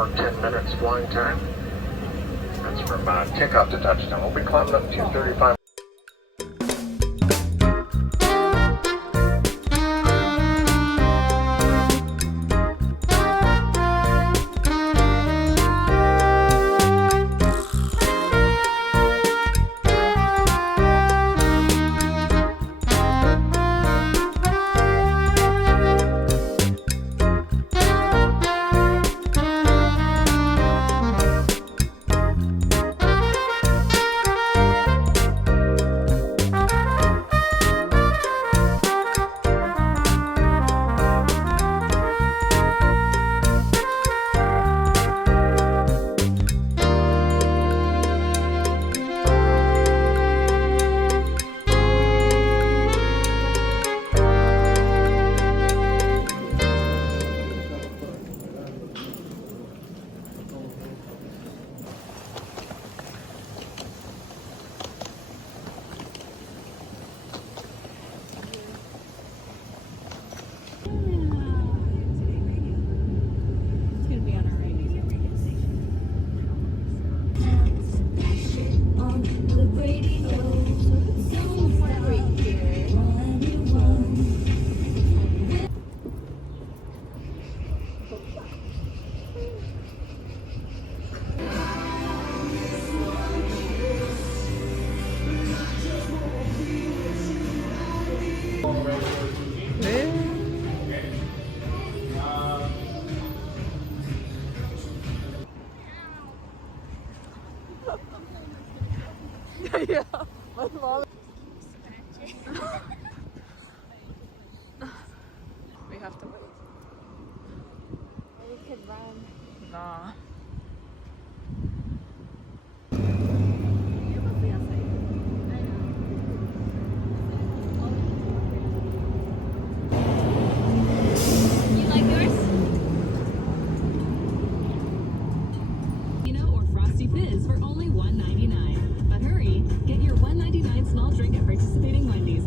hour, 10 minutes flying time. That's from kickoff to touchdown. We'll be climbing up 235. Yeah, my mom. We have to wait. We could run. Nah. You like yours? Or Frosty Fizz for only $1.99. But hurry, get your $1.99 small drink at participating Wendy's.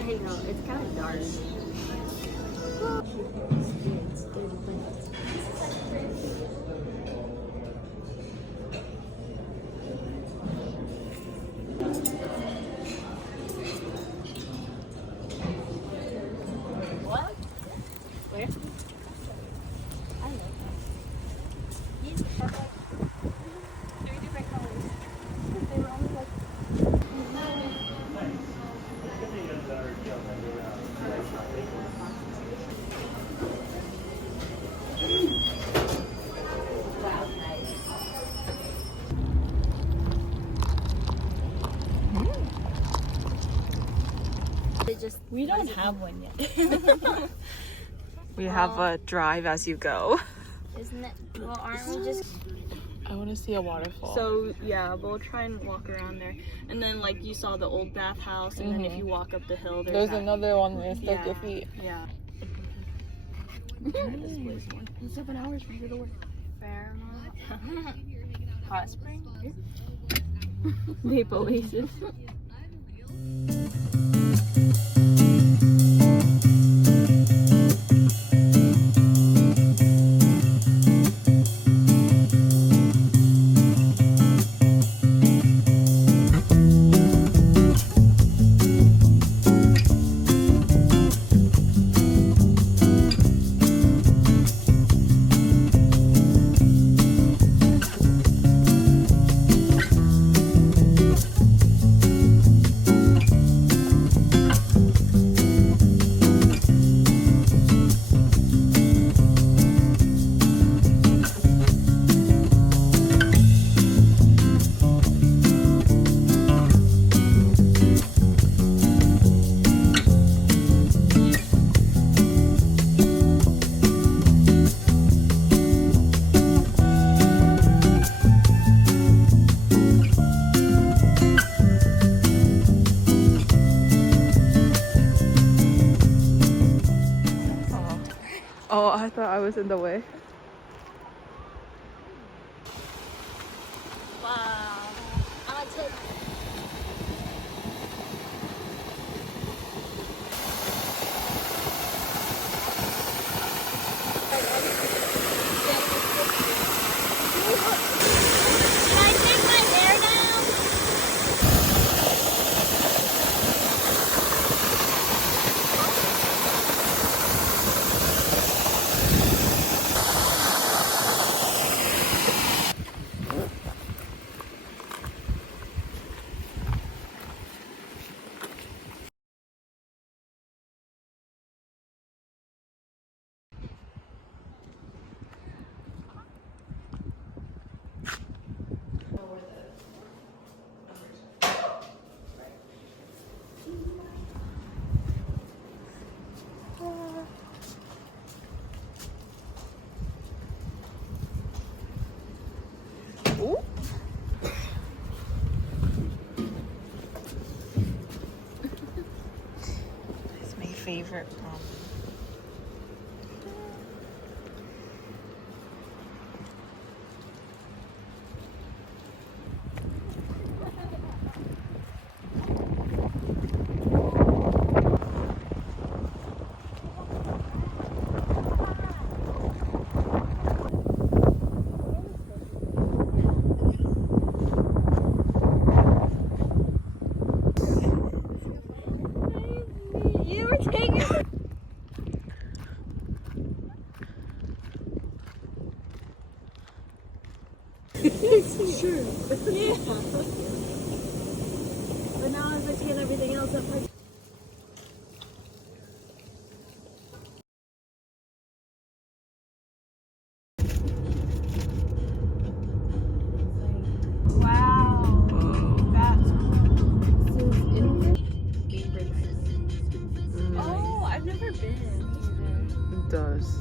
I know, it's kind of dark. What? Where? It just We don't have one yet. We have a drive as you go. isn't it? Well, aren't we just? I want to see a waterfall. So yeah, we'll try and walk around there. And then like you saw the old bathhouse, and then if you walk up the hill, there's that- another one where it's like Yeah. your feet. Yeah. This place more. 7 hours from here to work. Fairmont. Hot Springs. Vape Oasis. Oh, I thought I was in the way. Wow. I'm gonna take. Can I take my hair down? It's my favorite prom. You were taking. But now as I get everything else up, Wow. That's oh, I've never been. It does.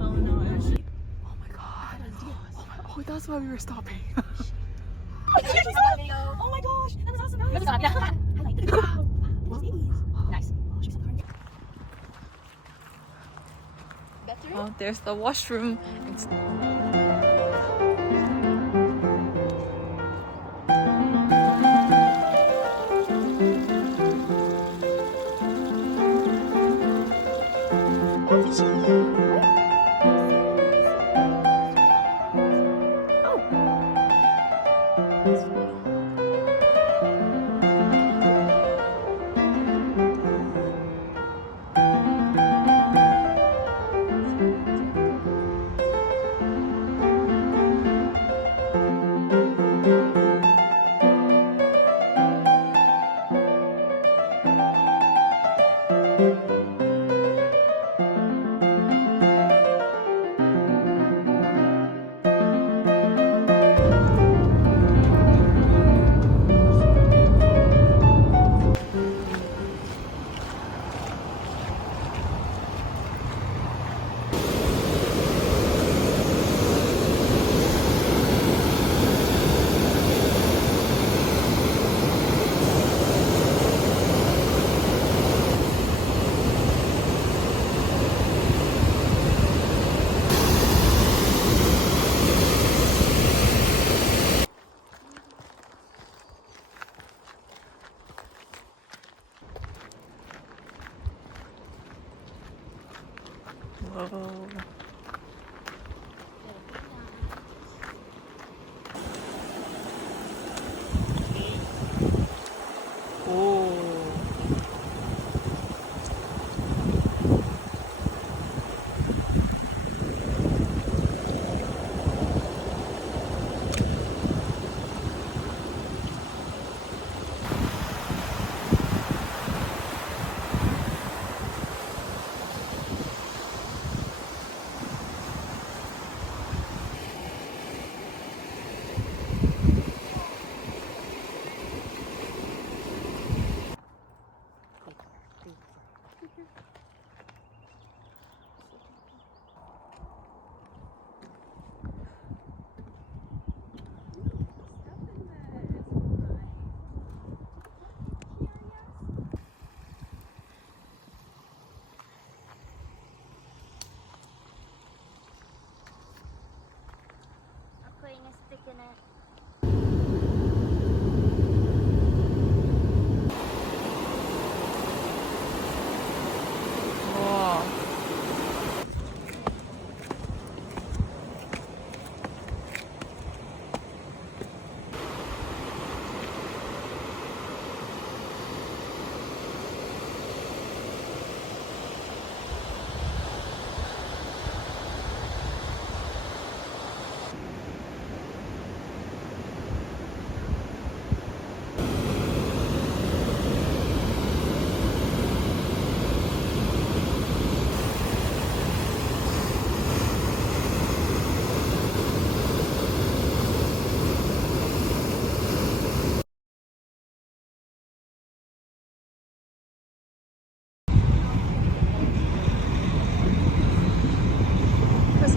Oh no, it was Oh my god. Oh, that's why we were stopping. Oh my gosh, that was awesome. Nice. oh, there's the washroom. It's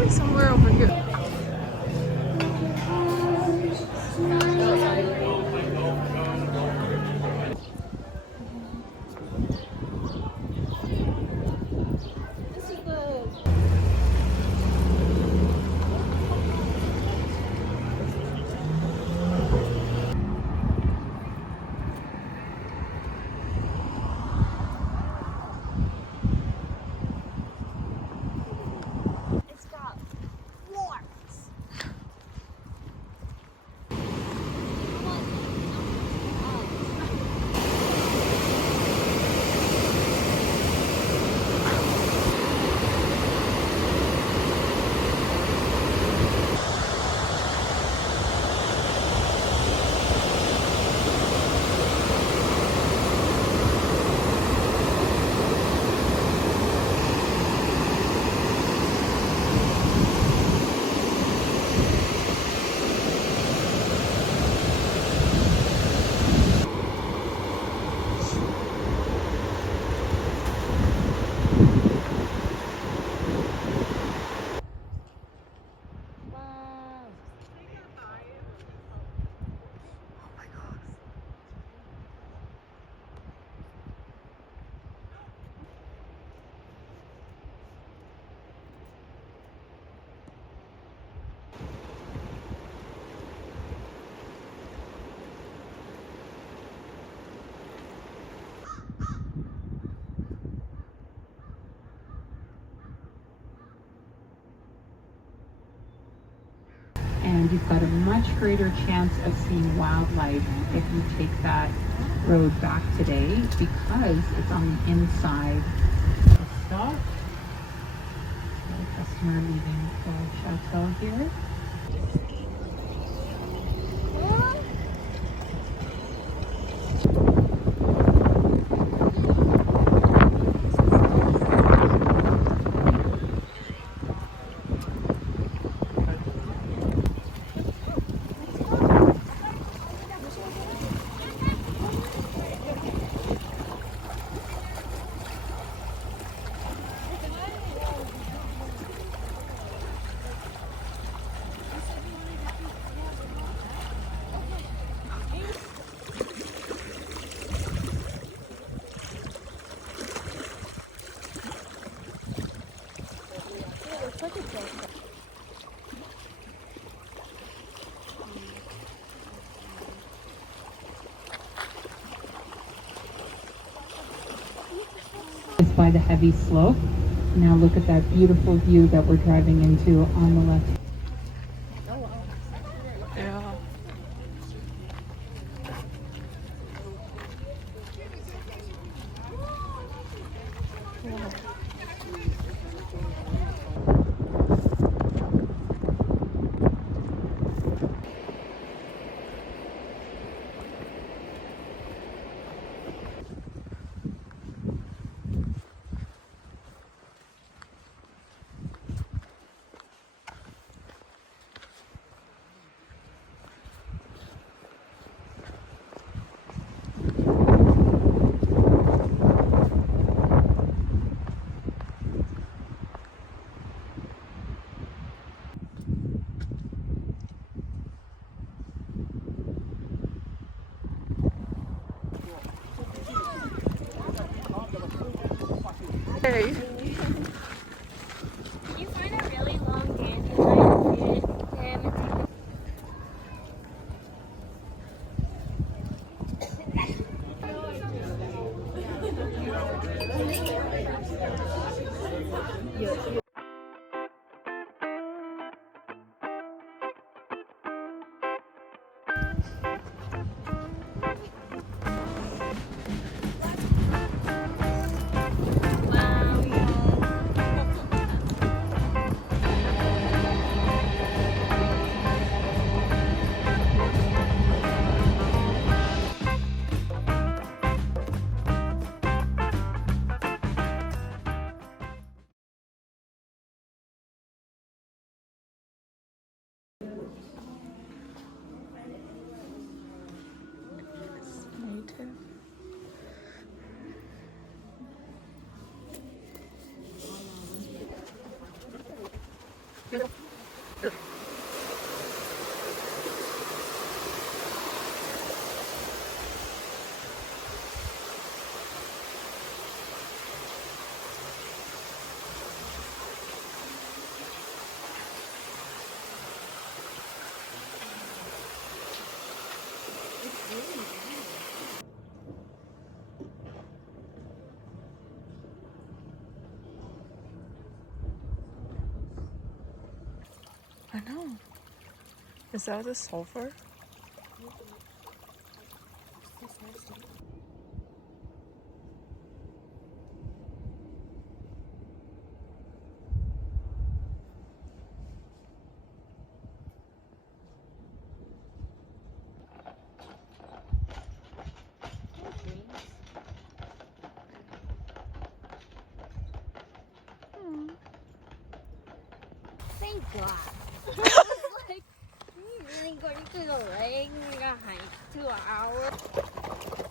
probably somewhere over here. It's got warts. And you've got a much greater chance of seeing wildlife if you take that road back today because it's on the inside of the stop. So customer leaving for Chateau here. It's by the heavy slope. Now look at that beautiful view that we're driving into on the left. Yeah. Hey. You find a really long dandelion and it's Native. I know. Is that the sulfur? Thank God. I was like, we really going to the lake. We got hike 2 hours.